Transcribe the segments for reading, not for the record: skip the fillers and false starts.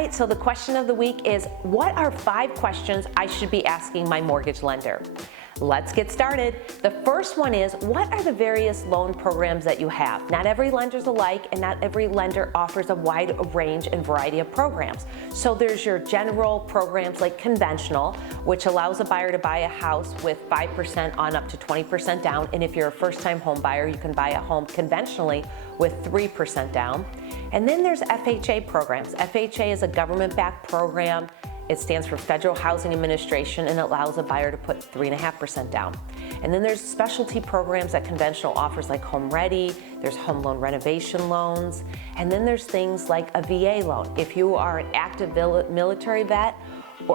right, so the question of the week is, what are 5 questions I should be asking my mortgage lender? Let's get started. The first one is, what are the various loan programs that you have? Not every lender's alike, and not every lender offers a wide range and variety of programs. So there's your general programs like conventional, which allows a buyer to buy a house with 5% on up to 20% down. And if you're a first-time home buyer, you can buy a home conventionally with 3% down. And then there's FHA programs. FHA is a government-backed program. It stands for Federal Housing Administration, and it allows a buyer to put 3.5% down. And then there's specialty programs that conventional offers like Home Ready, there's home loan renovation loans, and then there's things like a VA loan. If you are an active military vet,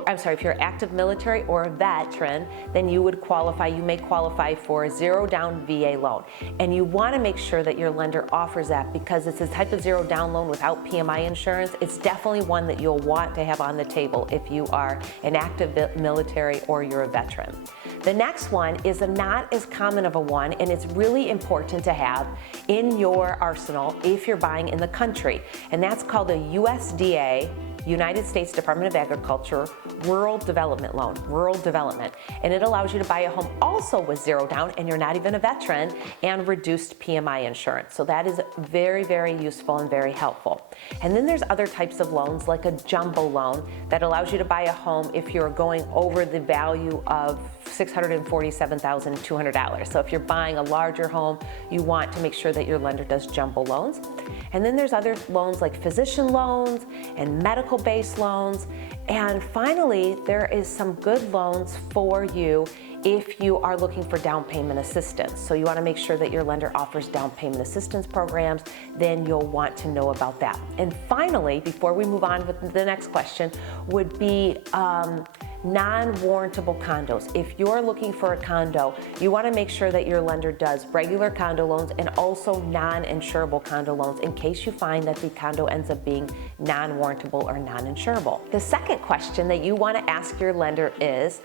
if you're active military or a veteran, then you may qualify for a zero down VA loan. And you want to make sure that your lender offers that, because it's a type of zero down loan without PMI insurance. It's definitely one that you'll want to have on the table if you are an active military or you're a veteran. The next one is not as common of a one, and it's really important to have in your arsenal if you're buying in the country. And that's called a USDA, United States Department of Agriculture Rural Development Loan, rural development. And it allows you to buy a home also with zero down, and you're not even a veteran, and reduced PMI insurance. So that is very, very useful and very helpful. And then there's other types of loans like a jumbo loan that allows you to buy a home if you're going over the value of $647,200. So if you're buying a larger home, you want to make sure that your lender does jumbo loans. And then there's other loans like physician loans and medical-based loans. And finally, there is some good loans for you if you are looking for down payment assistance. So you want to make sure that your lender offers down payment assistance programs, then you'll want to know about that. And finally, before we move on with the next question, would be non-warrantable condos. If you're looking for a condo, you want to make sure that your lender does regular condo loans and also non-insurable condo loans in case you find that the condo ends up being non-warrantable or non-insurable. The second question that you want to ask your lender is,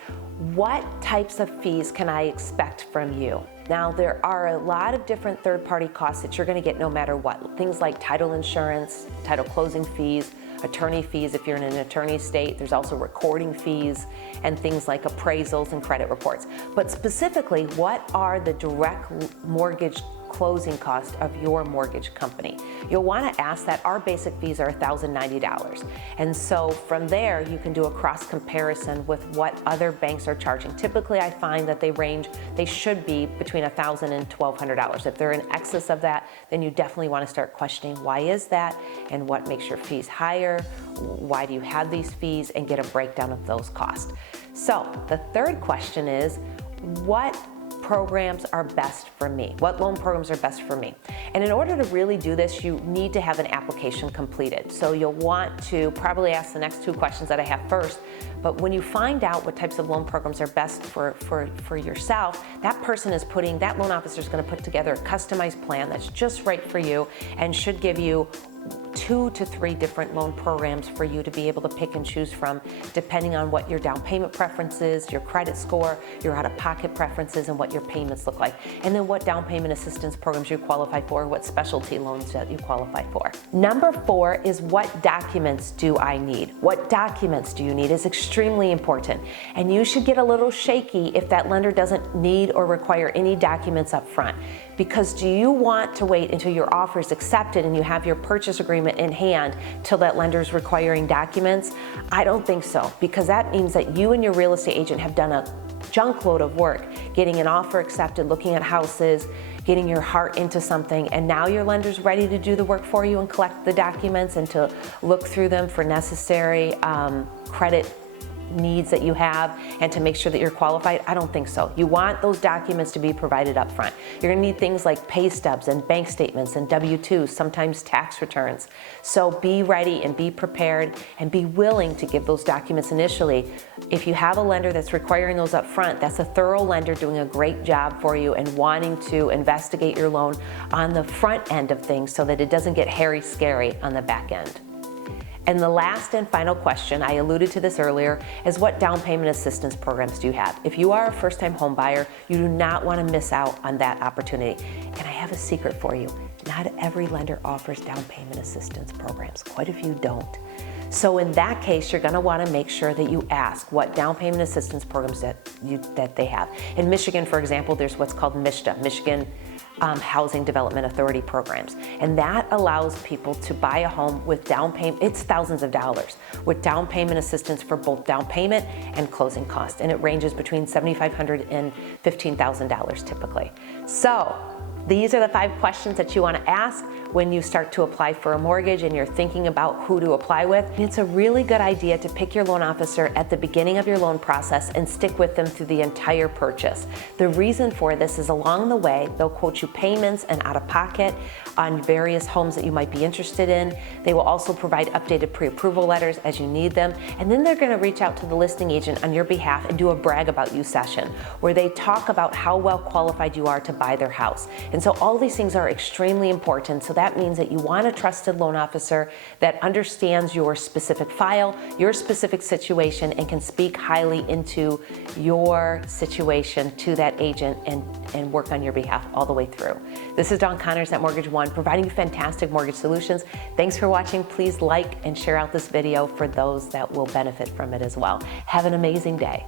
what types of fees can I expect from you? Now, there are a lot of different third-party costs that you're going to get no matter what. Things like title insurance, title closing fees, attorney fees if you're in an attorney state. There's also recording fees and things like appraisals and credit reports. But specifically, what are the direct mortgage closing cost of your mortgage company? You'll want to ask that. Our basic fees are $1,090. And so from there, you can do a cross comparison with what other banks are charging. Typically, I find that they should be between $1,000 and $1,200. If they're in excess of that, then you definitely want to start questioning why is that and what makes your fees higher, why do you have these fees, and get a breakdown of those costs. So the third question is, what programs are best for me? What loan programs are best for me? And in order to really do this, you need to have an application completed. So you'll want to probably ask the next 2 questions that I have first. But when you find out what types of loan programs are best for yourself, that loan officer is going to put together a customized plan that's just right for you and should give you 2 to 3 different loan programs for you to be able to pick and choose from, depending on what your down payment preferences, your credit score, your out-of-pocket preferences, and what your payments look like. And then what down payment assistance programs you qualify for, what specialty loans that you qualify for. Number 4 is, what documents do I need? What documents do you need is extremely important. And you should get a little shaky if that lender doesn't need or require any documents up front. Because do you want to wait until your offer is accepted and you have your purchase agreement in hand till that lender is requiring documents? I don't think so, because that means that you and your real estate agent have done a junk load of work getting an offer accepted, looking at houses, getting your heart into something, and now your lender's ready to do the work for you and collect the documents and to look through them for necessary credit needs that you have and to make sure that you're qualified. I don't think so. You want those documents to be provided up front. You're gonna need things like pay stubs and bank statements and W-2s, sometimes tax returns. So be ready and be prepared and be willing to give those documents initially. If you have a lender that's requiring those up front, that's a thorough lender doing a great job for you and wanting to investigate your loan on the front end of things so that it doesn't get hairy-scary on the back end. And the last and final question, I alluded to this earlier, is what down payment assistance programs do you have? If you are a first-time home buyer, you do not want to miss out on that opportunity. And I have a secret for you. Not every lender offers down payment assistance programs. Quite a few don't. So in that case, you're gonna wanna make sure that you ask what down payment assistance programs that they have. In Michigan, for example, there's what's called MISHDA, Michigan Housing Development Authority programs. And that allows people to buy a home with down payment, it's thousands of dollars, with down payment assistance for both down payment and closing costs. And it ranges between $7,500 and $15,000 typically. So these are the 5 questions that you want to ask when you start to apply for a mortgage and you're thinking about who to apply with. It's a really good idea to pick your loan officer at the beginning of your loan process and stick with them through the entire purchase. The reason for this is along the way, they'll quote you payments and out-of-pocket on various homes that you might be interested in. They will also provide updated pre-approval letters as you need them. And then they're going to reach out to the listing agent on your behalf and do a brag about you session where they talk about how well qualified you are to buy their house. And so all these things are extremely important. So that means that you want a trusted loan officer that understands your specific file, your specific situation, and can speak highly into your situation to that agent and work on your behalf all the way through. This is Dawn Connors at Mortgage One, providing you fantastic mortgage solutions. Thanks for watching. Please like and share out this video for those that will benefit from it as well. Have an amazing day.